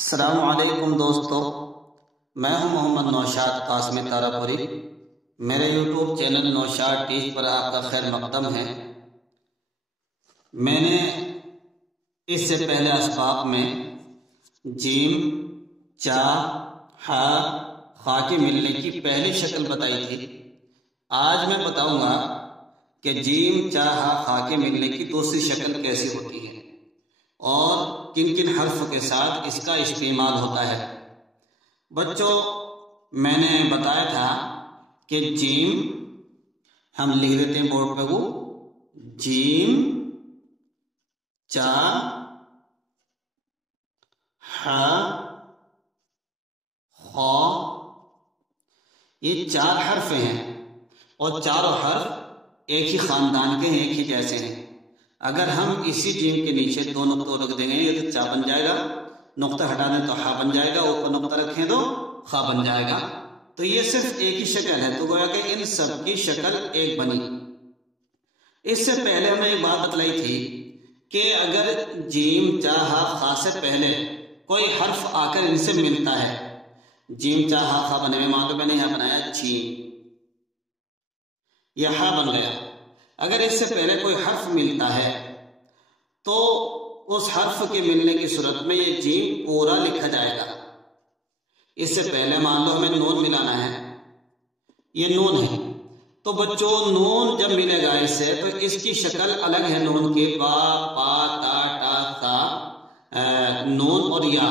السلام علیکم دوستو، میں ہوں محمد نوشاد قاسمی تارپوری۔ میرے یوٹیوب چینل نوشاد ٹیچ پر آپ کا خیر مقدم ہے۔ میں نے اس سے پہلے اسباق میں جیم، چا، ہا، خا کے ملنے کی پہلی شکل بتائی تھی۔ آج میں بتاؤں گا کہ جیم، چا، ہا، خا کے ملنے کی دوسری شکل کیسی ہوتی ہے اور کن کن حرف کے ساتھ اس کا استعمال ہوتا ہے۔ بچوں، میں نے بتایا تھا کہ جیم ہم لکھ دیتے ہیں بورڈ پہ، وہ جیم، چا، ہا، خا، یہ چار حرف ہیں اور چاروں حرف ایک ہی خاندان کے ہیں، ایک ہی جیسے ہیں۔ اگر ہم اسی جیم کے نیچے دو نقطوں رکھ دیں گے یہ تو چا بن جائے گا، نقطہ ہٹا دیں تو ہا بن جائے گا، اوپر نقطہ رکھیں تو خا بن جائے گا۔ تو یہ صرف ایک ہی شکل ہے، تو گویا کہ ان سب کی شکل ایک بنی۔ اس سے پہلے ہم نے ایک بات بتلائی تھی کہ اگر جیم، چا، ہا، خا سے پہلے کوئی حرف آ کر ان سے ملتا ہے، جیم، چا، ہا، خا بنے ہوئے، مان لو میں نے یہاں بنایا جیم، یہ ہا بن گیا۔ اگر اس سے پہلے کوئی حرف ملتا ہے تو اس حرف کے ملنے کی صورت میں یہ جیم پورا لکھا جائے گا۔ اس سے پہلے مان لو ہمیں نون ملانا ہے، یہ نون ہے، تو بچوں نون جب ملے گا اس سے تو اس کی شکل الگ ہے نون کے، با، پا، تا، ٹا، تا، نون اور یا،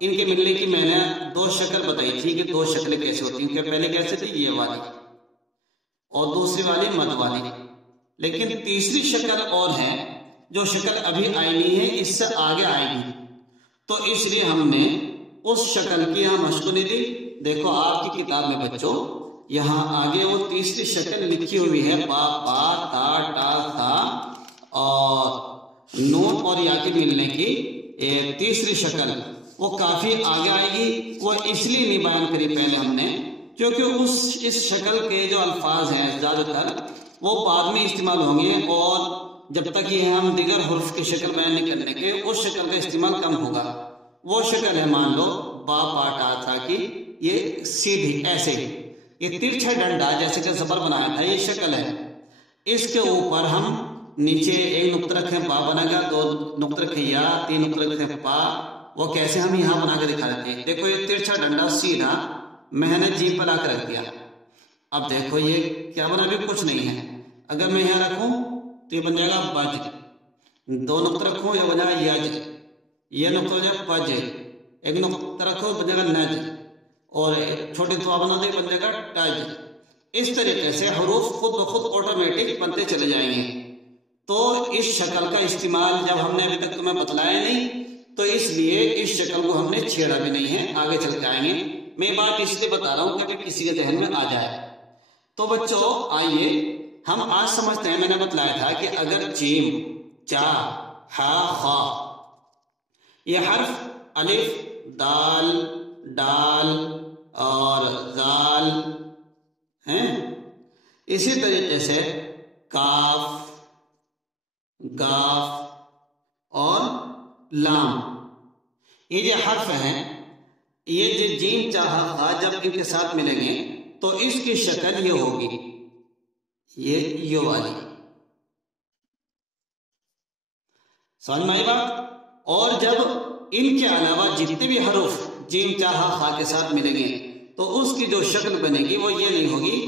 ان کے ملنے کی میں نے دو شکل بتائی تھی کہ دو شکلیں کیسے ہوتی ہیں۔ پہلے کیسے تھی؟ یہ والی اور دوسری والی مد والی، لیکن تیسری شکل اور ہے جو شکل ابھی آئی نہیں ہے، اس سے آگے آئے گی، تو اس لیے ہم نے اس شکل کی یہاں مشق نہیں دی۔ دیکھو آپ کی کتاب میں بچوں یہاں آگے وہ تیسری شکل لکھی ہوئی ہے، با، پا، تا، ٹا، تھا اور نون اور یا کی ملنے کی تیسری شکل، وہ کافی آگے آئے گی۔ وہ اس لیے نہیں بیان کری پہلے ہم نے کیونکہ اس شکل کے جو الفاظ ہیں زیادہ تر وہ بعد میں استعمال ہوں گے، اور جب تک یہ ہم دیگر حروف کی شکل بیان نہیں کرنے کے اس شکل کا استعمال کم ہوگا۔ وہ شکل ہے مان لو با، پا، ٹا، تھا کی، یہ سیدھی ایسے ہی، یہ ترچھا ڈنڈا جیسے کہ زبر بنایا تھا، یہ شکل ہے۔ اس کے اوپر ہم نیچے ایک نقطہ رکھیں با بنے گا، دو نقطہ رکھیں یا، تین نقطہ رکھیں پا، وہ کیسے ہم یہاں بنا کے دکھا دیتے ہیں۔ دیکھو یہ ترچھا ڈنڈا سیدھا میں نے جیم پر لا کے رکھ دیا۔ اب دیکھو یہ کیا بنا، بھی کچھ نہیں ہے۔ اگر میں یہاں رکھوں تو یہ بن جائے گا بج، دو نقطہ رکھوں یہ بن جائے گا یج، یہ نقطہ ہو جائے گا پج، ایک نقطہ رکھو بن جائے گا نج، اور چھوٹی دعا بنا دے بن جائے گا ٹج۔ اس طریقے سے حروف خود بخود آٹومیٹک بنتے چلے جائیں گے۔ تو اس شکل کا استعمال جب ہم نے ابھی تک تمہیں بتلایا نہیں تو اس لیے اس شکل کو ہم نے چھیڑا بھی نہیں ہے، آگے چل کے آئیں گے۔ میں بات اس لیے بتا رہا ہوں کہ کسی کے ذہن میں آ جائے۔ تو بچوں آئیے ہم آج سمجھتے ہیں، میں نے بتلایا تھا کہ اگر جیم، چا، ہا، خا یہ حرف الف، دال، ڈال اور زال ہیں، اسی طریقے سے کاف، گاف اور لام، یہ جو حرف ہیں، یہ جو جیم، چا، ہا، خا جب ان کے ساتھ ملیں گے تو اس کی شکل یہ ہوگی، یہ والی، سمجھ میں آئی بات؟ اور جب ان کے علاوہ جتنے بھی حروف جیم، چا، ہا، خا کے ساتھ ملیں گے تو اس کی جو شکل بنے گی وہ یہ نہیں ہوگی،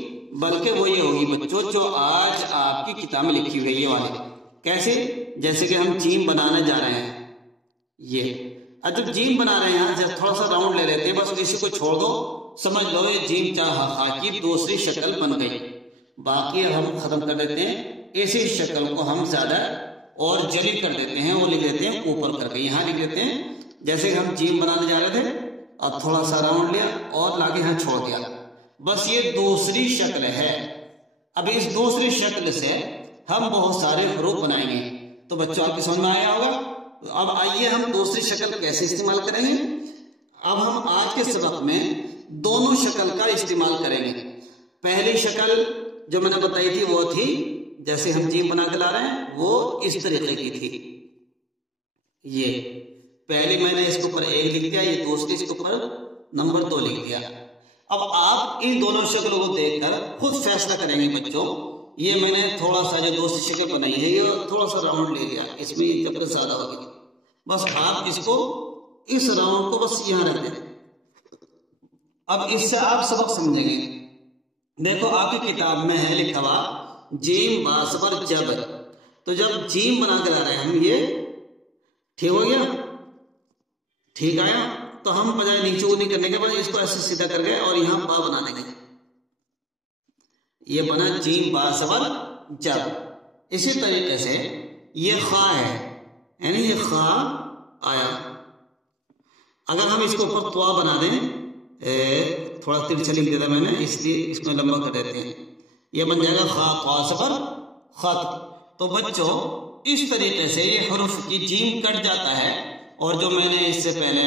بلکہ وہ یہ ہوگی بچوں جو آج آپ کی کتاب میں لکھی ہوئی ہے، یہ والی۔ کیسے؟ جیسے کہ ہم جیم بنانے جا رہے ہیں، یہ جب جیم بنا رہے ہیں جب تھوڑا سا راؤنڈ لے لیتے ہیں، بس اسی کو چھوڑ دو، سمجھ لو یہ جیم، چا، ہا، خا کی دوسری شکل بن گئی۔ باقی ہم ختم کر دیتے ہیں، اسی شکل کو ہم زیادہ اور جلی کر دیتے ہیں، وہ لکھ دیتے ہیں اوپر کر کے، یہاں لکھ دیتے ہیں جیسے کہ ہم جیم بنانے جا رہے تھے، اب تھوڑا سا راؤنڈ لیا اور لاگے یہاں چھوڑ دیا، بس یہ دوسری شکل ہے۔ اب اس دوسری شکل سے ہم بہت سارے حروف بنائیں گے، تو بچوں آپ کی سمجھ میں آیا ہوگا۔ اب آئیے ہم دوسری شکل کیسے استعمال کریں گے۔ اب ہم آج کے سبق میں دونوں شکل کا استعمال کریں گے۔ پہلی شکل جو میں نے بتائی تھی وہ تھی جیسے ہم جیم بنا کے لا رہے ہیں، وہ اس طریقے کی تھی، یہ پہلی میں نے اس کے اوپر 1 لکھ دیا، یہ دوسری اس کے اوپر نمبر 2 لکھ دیا۔ اب آپ ان دونوں شکلوں کو دیکھ کر خود فیصلہ کریں گے بچوں۔ یہ میں نے تھوڑا سا جو دوسری شکل بنائی ہے یہ تھوڑا سا راؤنڈ لے لیا، اس میں یہ چکر زیادہ ہوگی، بس آپ اس کو اس راؤنڈ کو بس یہاں رکھ دیں۔ اب اس سے آپ سبق سمجھیں گے۔ دیکھو آپ کی کتاب میں ہے لکھا ہوا جیم با صبر جب، تو جب جیم بنا کے لا رہے ہیں ہم، یہ ٹھیک ہو گیا، ٹھیک آیا، تو ہم بجائے نیچے نہیں کرنے کے بعد اس کو ایسے سیدھا کر گئے اور یہاں با بنا دیں گے، یہ بنا جیم با صبر جب۔ اسی طریقے سے یہ خا ہے، یعنی یہ خا آیا، اگر ہم اس کو اوپر توا بنا دیں، تھوڑا ترچھا لکھ دیتا میں نے اس لیے اس کو لمبا کر دیتے ہیں، یہ بن جائے گا خا توا صبر خط۔ تو بچوں اس طریقے سے یہ حروف کی جیم کٹ جاتا ہے۔ اور جو میں نے اس سے پہلے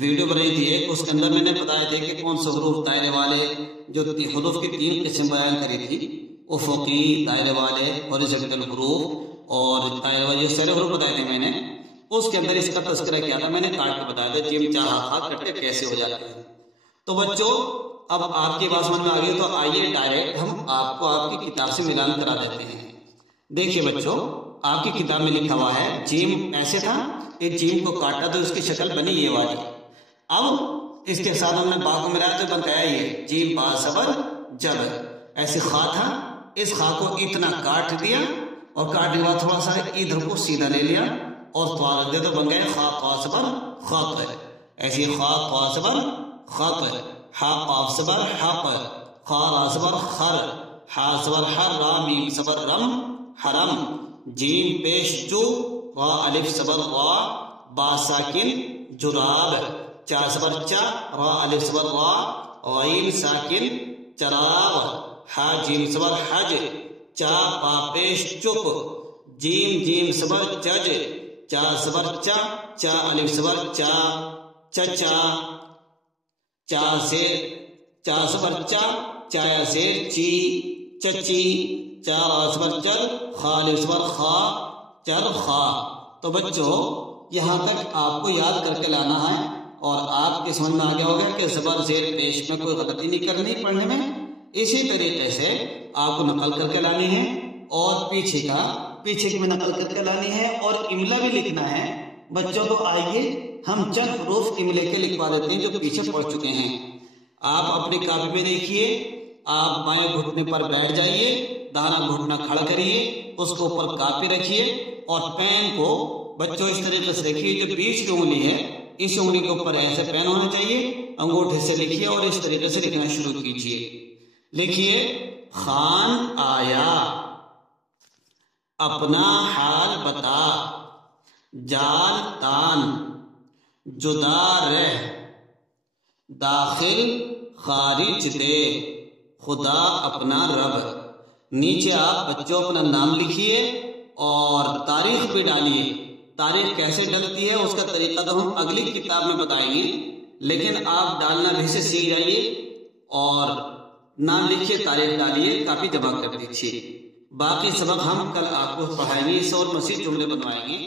ویڈیو بنائی تھی اس کے اندر میں نے بتایا تھا کہ کون سے حروف دائرے والے، جو حروف کی 3 قسم بیان کری تھی، افقی، دائرے والے، ہاریزونٹل حروف، اور دائرے والے جو سارے حروف بتائے تھے میں نے، اس کے اندر اس کا تذکرہ کیا تھا، میں نے کاٹ کے بتایا تھا جیم چاہا خا کٹ کے کیسے ہو جاتے ہیں۔ تو بچوں اب آپ کی بات سمجھ میں آ گئی، تو آئیے ڈائریکٹ ہم آپ کو آپ کی کتاب سے ملان کرا دیتے ہیں۔ دیکھیے بچوں آپ کی کتاب میں لکھا ہوا ہے جیم ایسے تھا، ایک جیم کو کاٹا تو اس کی شکل بنی یہ والی، اب اس کے ساتھ ہم نے با کو ملایا تو بنتا ہے یہ جیم با صبر جب۔ ایسے خا تھا، اس خا کو اتنا کاٹ دیا اور کاٹنے کے بعد تھوڑا سا ادھر کو سیدھا لے لیا اور توا رکھ دیا تو بن گئے خا قاف صبر خط۔ ایسی خا قاف صبر خط، حا قاف صبر حق، خا را صبر خر، حا صبر حر، را میم صبر رم حرم، جیم پیش جو، را الف صبر را، با ساکن جراب، چا صبر چا، را الف صبر را، غین ساکن چراغ، حا جیم صبر حج، چا پا پیش چپ، جیم صبر چج، چا صبر چا، چا الف صبر چا، چچا، چا سے، چا صبر چا، چایا سے چی، چچی، چا را صبر چر، خا الف صبر خا، چر خا۔ تو بچوں یہاں تک آپ کو یاد کر کے لانا ہے، اور آپ کے سمجھ میں آگے ہوگا کہ زبر زیر پیش میں کوئی غلطی نہیں کرنی پڑھنے میں۔ اسی طریقے سے آپ کو نقل کر کے لانی ہے، اور پیچھے کی بھی نقل کر کے لانی ہے، اور املا بھی لکھنا ہے بچوں۔ تو آئیے ہم چند حروف املے کے لکھوا دیتے ہیں جو پیچھے پڑ چکے ہیں۔ آپ اپنی کاپی میں دیکھیے، آپ بائیں گھٹنے پر بیٹھ جائیے، دانا گھٹنا کھڑا کریے، اس کو اوپر کاپی رکھیے، اور پین کو بچوں اس طریقے سے رکھیے، جو بیچ کی انگلی ہے اس انگلی کے اوپر ایسے پین ہونا چاہیے، انگوٹھے سے لکھیے اور اس طریقے سے لکھنا شروع کیجیے۔ لکھیے خان آیا، اپنا حال بتا، جال تان، جدا رہ، داخل خارج دے، خدا اپنا رب۔ نیچے آپ بچوں اپنا نام لکھیے اور تاریخ بھی ڈالیے۔ تاریخ کیسے ڈلتی ہے اس کا طریقہ تو ہم اگلی کتاب میں بتائیں گے، لیکن آپ ڈالنا بھی سے سیکھ جائیے، اور نام لکھیے، تاریخ ڈالیے، کافی جمع کر دیجیے۔ باقی سبق ہم کل آپ کو پڑھائیں گے، اس اور مزید جملے بنوائیں گے۔